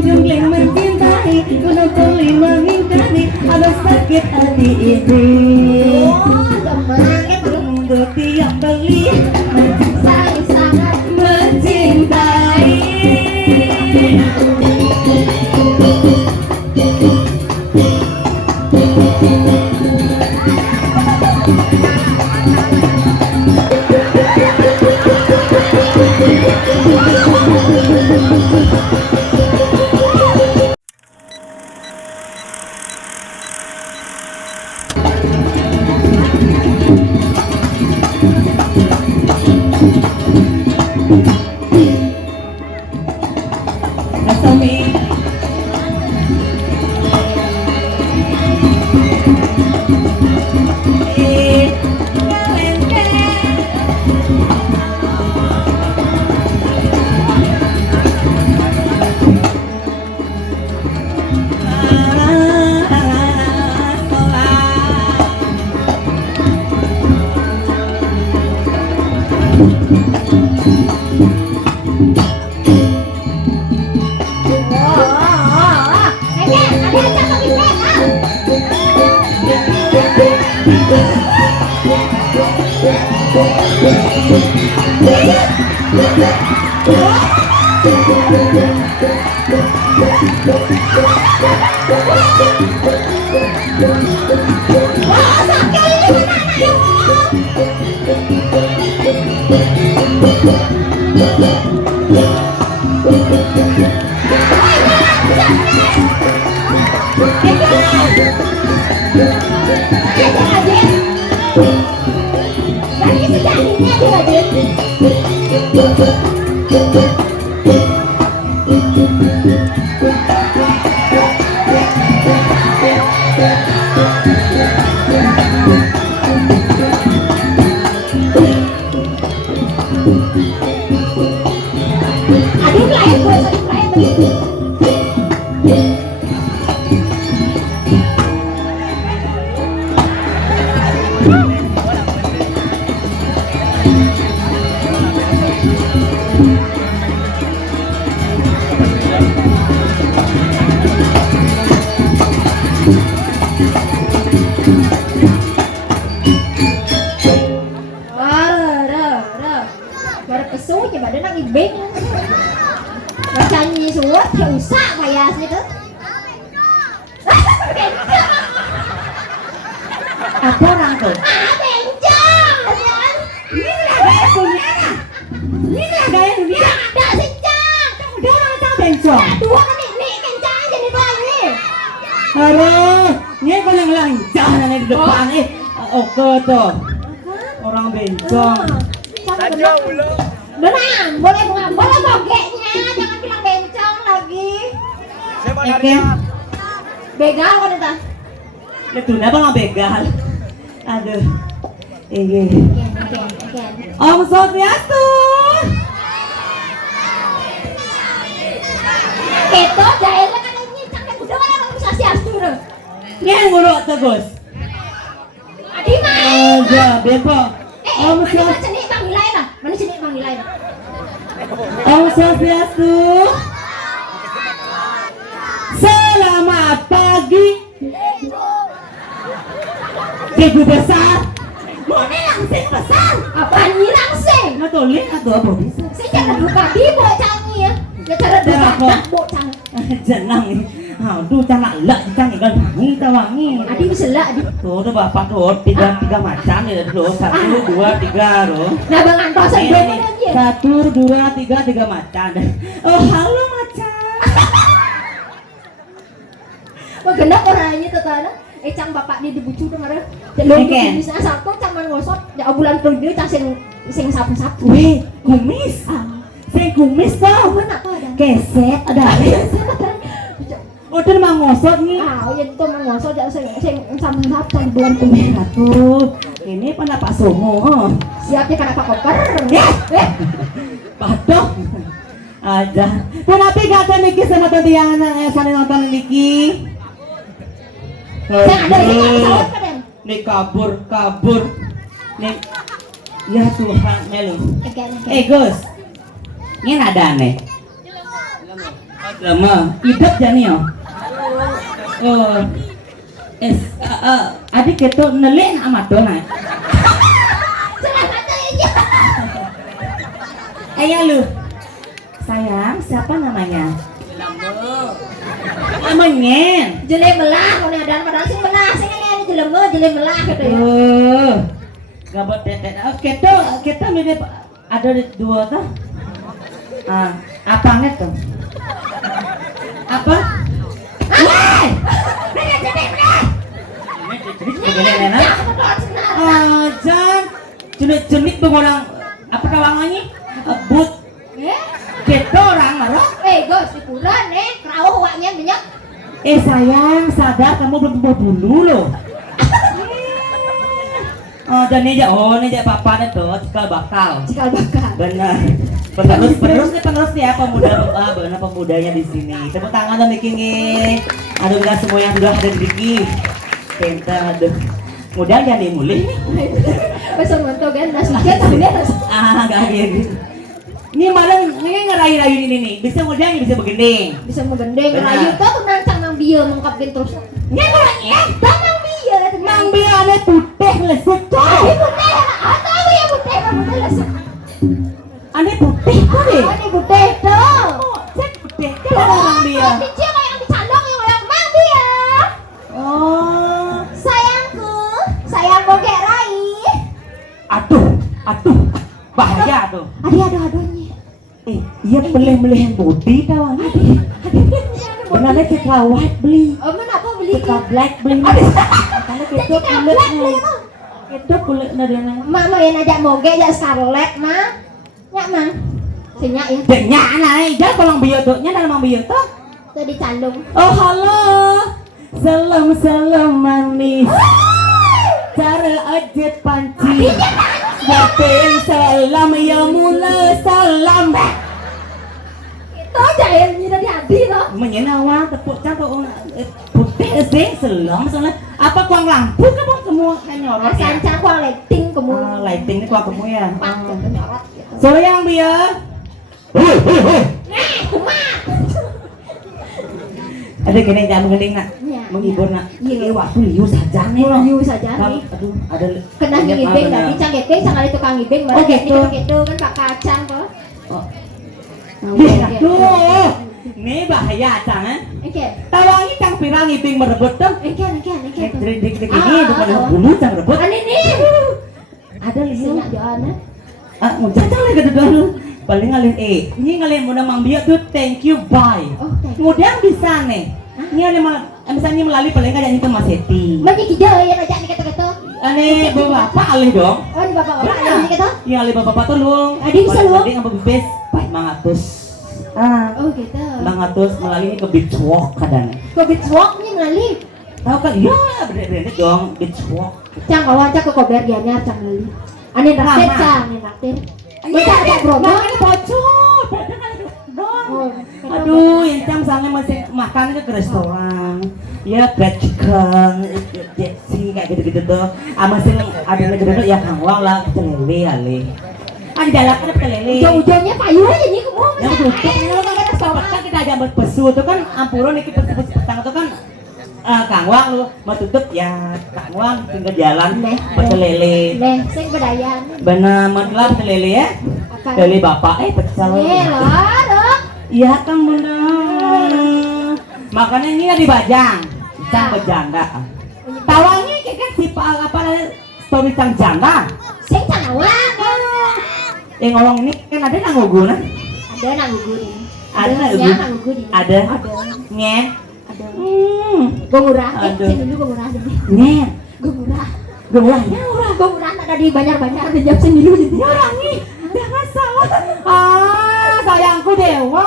Jungling mencintai, kuno kuli mengingkari, ada sakit hati ini. Untuk tiap beli, saya sangat mencintai. Orang bencong. Saja ulo. Benang, boleh bogeknya, jangan bilang bencong lagi. Sebenarnya begal wanita. Itu kenapa nggak begal? Aduh, ini. Om Swastiastu. Itu daerah kan ini cakap udah orang Om Swastiastu tuh. Yang ngurut terus. Adi mah. Aja, bepo. Om Swastiastu. Sini panggilan lah, mana sini panggilan? Om Swastiastu. Selamat pagi. Ibu besar. Mana langsing besar? Apaan ini langsing? Matulin atau apa bisa? Saya jangan lupa di bocangi ya. Ya cara lupa bocang. Jenang ini. Aduh, cana lek cana ikan wangi, wangi. Adi bisa lek di. Tuh, tuh bapak tuh tiga macam ya tuh. 1, 2, 3 tuh. Nah, Bang Antosan gue mana dia? 1, 2, 3 macam. Oh, halo macam. Magendak orangnya tetana. Cang bapak dia dibucu dong ada. Jadi bisa satu cang ngosot. Ya bulan tujuh cang sing sapu-sapu. Weh, kumis. Sing kumis tuh. Mana tuh ada? Keset ada. Udah mau ngosot nih. Yang itu mau ngosot ya sing sapu-sapu cang bulan tujuh. Tuh, ini pada Pak Somo. Siapnya karena Pak Koper. Patok. Ada. Kenapa gak ada Niki sama Tatiana saling nonton Niki? Saya ada ini sawat kan? nih kabur. Nih, ya Tuhan melu. Gus, ini ada aneh. Lama, hidup jani yo. Oh, adik itu nelek amat dona. Ayah lu, sayang, siapa namanya? Namanya Jele melah, mau ada padahal sing melah, sing ini jele melah gitu ya. Gabut tetet. Kita milih ada dua tuh. Apanya tuh? Apa? Jangan jenik orang apa kawangannya? But. Kita orang marah. Gus, di bulan kerauh waknya minyak. Sayang, sadar kamu belum dulu loh. Dan ini aja papanya tuh cikal bakal. Benar. Penerus nih ya pemudanya di sini. Tepuk tangan dong Niki nih. Aduh enggak semua yang sudah ada di Niki. Penta aduh. Mudah jangan dimulai. Besok mentok kan nasi jet Enggak gitu. Ini malah ini ngerayu-rayu ini nih. Bisa mudah bisa begending. Bisa ngegendeng rayu tuh nang cang bieu mengkapkeun terus. Nya orangnya Tanang bieu mang bieu ada putih lesut tuh. Putih atau ya putih lesuk. Ane putih kok deh. Ini putih tuh. Cek putih kan mang bieu. Kecil kayak dicandong yang mang bieu. Oh, Sayangku kayak rai. aduh. Bahaya tuh. Aduhnya. Iya beleh yang putih tau. Benarnya kita white beli. Oh, mana apa beli? Kita black beli. Kalau kita kulit. Kita kulit nadana. Mama yang ajak moge ya scarlet mah. Nyak mah. Senyak ya. Denyak nai, jangan kolong bieu tuh. Nya dalam bieu tuh. Tuh dicandung. Oh halo. Salam manis. Cara ajet panci. Batin salam ya mula salam. Itu jahil như tadi hati loh. Menyenawa tepuk campur putih sih selam soalnya apa kuang lampu kamu semua kan nyorot ya. Sanca kuang lighting kamu. Lighting ini kuang kamu ya. Pak nyorot gitu. Soalnya yang biar. Kumat. Ada gini jangan mengending nak. Menghibur nak. Iya. Waktu liu saja nih loh. Liu saja nih. Aduh ada. Kena ngibing tadi cang gepeng sang kali tukang ngibing Oh gitu kan Pak Kacang kok. Oh. Aduh. Ini bahaya cang Oke. Tawangi cang pirang ngibing merebut tuh. Oke. Dik ini depan bulu cang merebut. Ini. Ada liu. Senyak joana. Mau cacang lagi dulu. Paling ngalin ini ngalin mudah mambiak tuh thank you bye. Oh, Kemudian bisa nih. Ini ada misalnya melalui paling nggak jadi Mas Seti. Mana kijau ya ajak nih kata-kata. Ane bapak alih dong. Oh, ini bapak-bapak ada nih kata. Iya alih bapak tolong. Adi bisa lu. Adi ngapa bibes? Baik mangatus. Oh gitu. Mangatus melalui ini ke beach walk kadang. Ke beach walk nih melalui. Tahu kan? Iya bener-bener dong beach walk. Cang kalau ajak ke kober dia nyar cang melalui. Ane naktir cang, ane naktir. Kita ada promo. Ini bocor. Aduh, yang cang soalnya masih makan ke restoran. Ya, fried chicken, Jetsi kayak gitu-gitu tuh. Masih ada negara ya kangwang lah, lele kali. Di dalam ada lele. Ujung-ujungnya payu aja nih kamu. Yang tutupnya kan ada sobat kan kita aja berpesu tuh kan ampura nih kita petang tuh kan kangwang lu mau tutup ya kangwang tinggal jalan betul lele. Sing bedayan. Benar, mantap lele ya. Lele bapak pecel. Loh. Iya Kang bener. Makanya ini di Bajang, Cang berjanda. Tawangnya kayak kan si apa story Cang janda. Sing Tanawang. Yang ngomong ini kan ada nang nguguna. Ada nang nguguna. Ada nang nguguna. Ada. Nye. Ada. Gue murah. Sini dulu gue murah deh. Nye. Gue murah. Gue murahnya murah. Gue murah ada di banyak-banyak di jam sini dulu. Murah nih. Jangan salah. Sayangku dewa.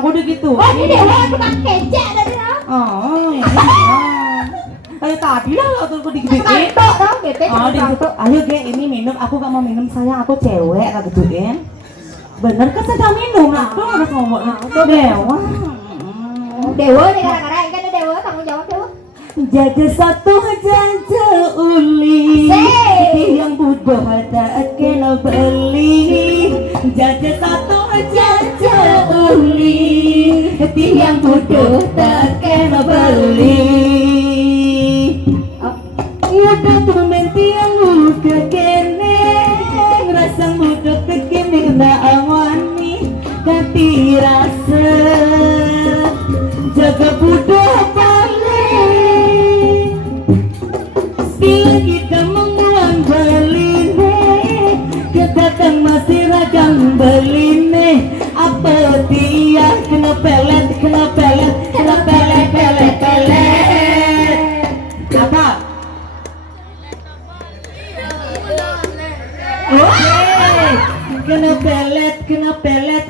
Aku udah gitu. Oh ini dewa bukan kecek tadi lah. Oh ya. Kayak tadi lah waktu aku digituin. Tau bebek. Oh disitu. Ayo ge ini minum. Aku gak mau minum sayang. Aku cewek gak gituin. Bener kan sedang minum. Aku harus ngomong. Dewa. Dewa nih gara-gara kan dewa tanggung jawab dewa. Jaga satu jaga uli yang bodoh tak kena beli. Jaga satu jaga uli yang bodoh tak kena beli. Udah tuh menti yang udah kene ngerasa bodoh tekene kena awani ganti rasa jaga bodoh balik bila kita menguang beline katakan masih ragang beline apa dia kena pelet apa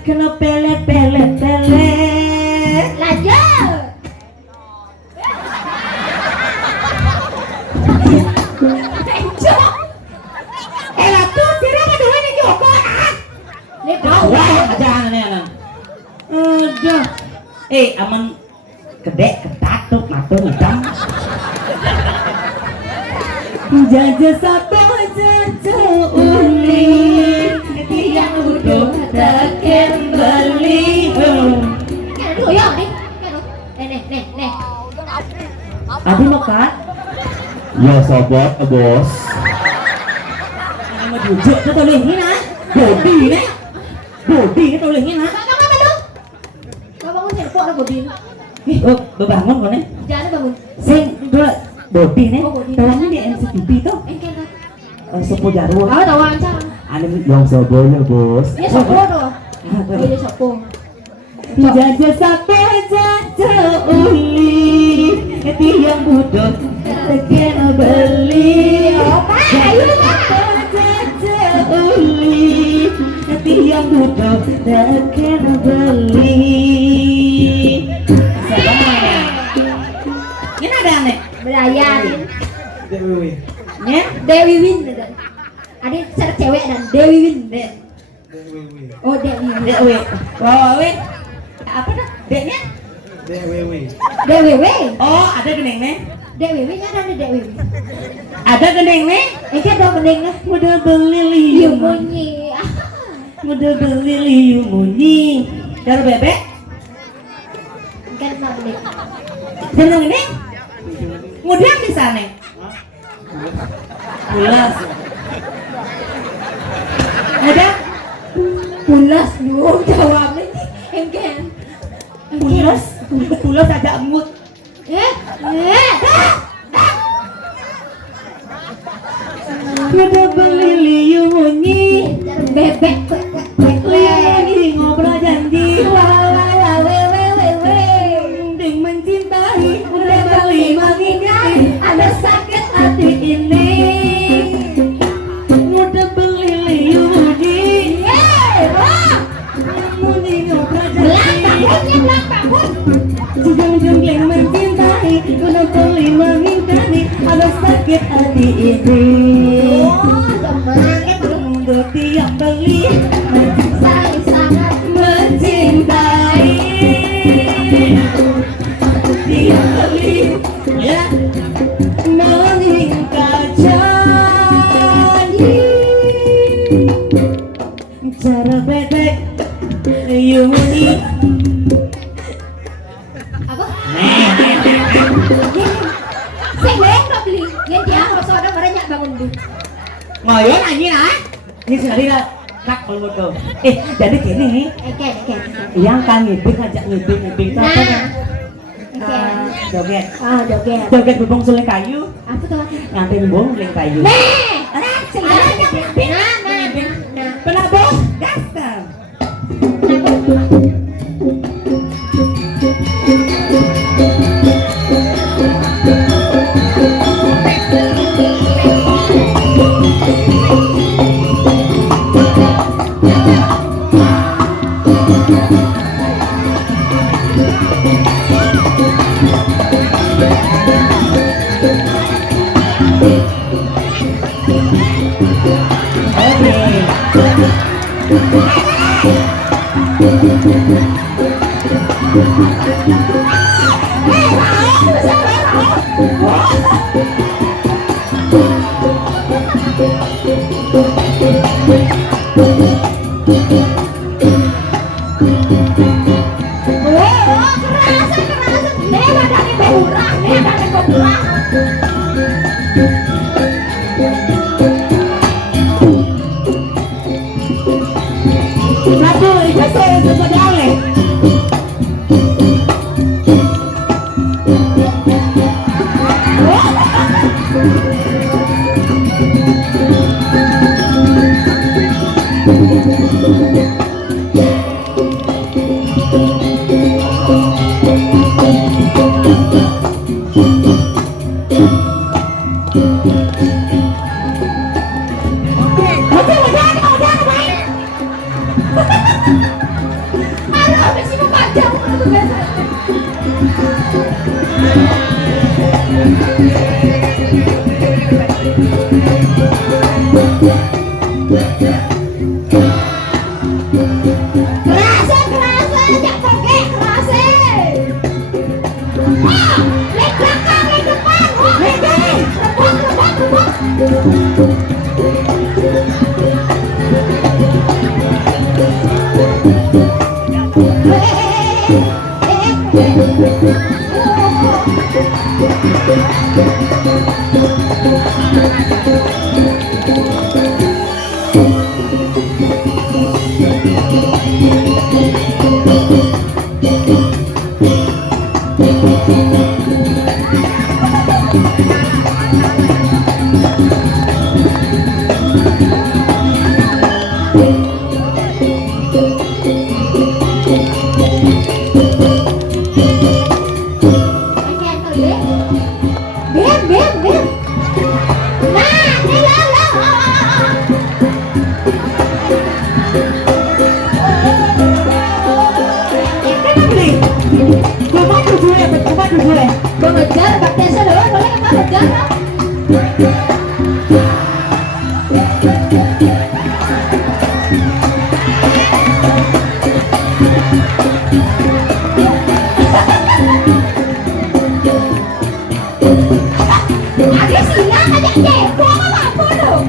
kena pelet Lanjut. tuh sirah ka duwe ni Joko Ini ah wah aja ane anak udah aman kedek ketatuk matung ngecam jaja satu jaja uli yang udah taken beli Kan goyang nih. Nih. Adi mau kak Ya sahabat, bos. ini mau jujuk tuh tulihin ah bodi nih tulihin ah Kakak dong. Kau bangun handphone ada bodin. bebangun kok nih Jangan bangun. sing dua bodi nih Oh, bodi. tawangnya di NCTV tuh Engkel kan. sepo jarwo Kau tahu ancang. ane Yang sabar ya, bos. Dia sopo tuh. Oh dia sopo. jaja sampai jaja uli yang butuh kena beli Ayo jaja uli yang butuh kena beli siapa namanya ini ada aneh Belayan. ya Dewi Win. Ada secara cewek dan Dewi Win. Oh Dewi Win. Dewi wawe apa dah deknya Dewi W. oh ada genengnya Dewi W nya ada Dewi W. ada genengnya Engkel dong mending udah beli liu liu bunyi. udah beli liu munyi taruh bebek Engkel mah mending. jeneng ini kemudian di sana pulas ada Pulas lu jawabnya Engkel. pulas ada emut udah beli liu munyi Bebek. lagi ngobrol janji ding mencintai udah beli mengingat ada sakit hati ini udah beli liu munyi munyi ngobrol janji jeng mencintai udah beli mengingkari ada sakit hati ini untuk tiap beli Sangat mencintai tiap beli ya mengingkar janji cara bebek Yuni apa? Saya bayang kau beli. Ya dia harus ada merenya bangun dulu. ngoyon anjing ah ini sekali lah kak kalau tuh jadi gini Engkel. yang kan ngibing ngajak ngibing Nah. apa kan joget Joget. bubong suling kayu Apa tuh? ngapain bong suling kayu pernah bos gastar Satu, itu saya sebenarnya. Mengejar, Kak Tessa dulu, boleh apa mengejar? Ada silang aja ceko apa dong?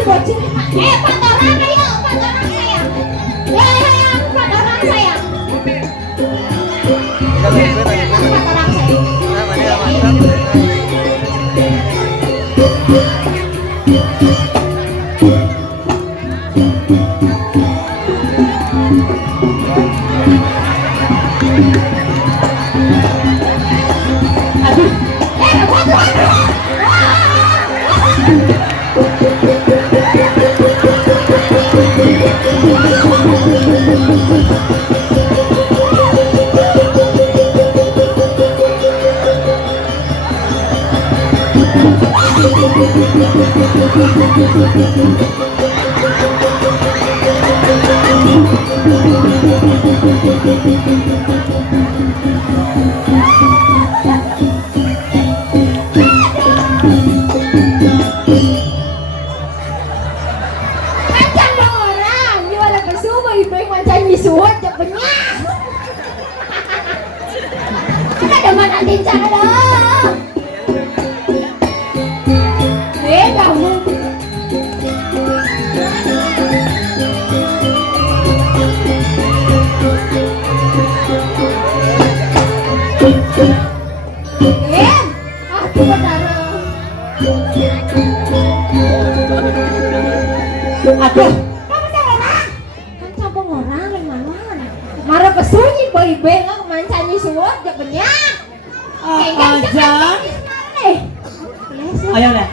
Bocil, empat orang ayo, empat orang sayang. Ya, empat orang sayang. Empat orang sayang. Aduh, aduh, kamu orang? Kan campur orang yang mana? Marah kesunyi boy nggak kemancani suat jawabnya. Aja. Ayo lah.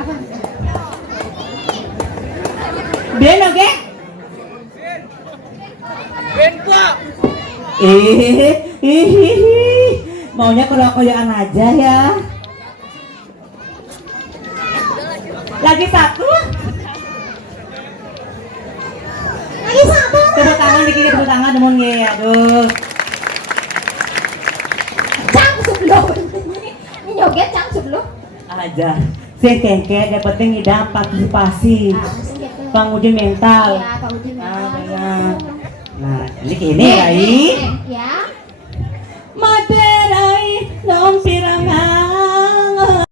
Apa? Ben oke? Ben pak. Maunya kerokokan aja ya. Lagi satu. Lagi satu. Tepuk tangan dikit tepuk tangan demon nge. Aduh. Cang sebelum ini nyoget cang sebelum. Aja. Sing kengke yang penting ngidam partisipasi. Penguji mental. Ya, penguji mental. Benar. Nah, ini Rai. Ya.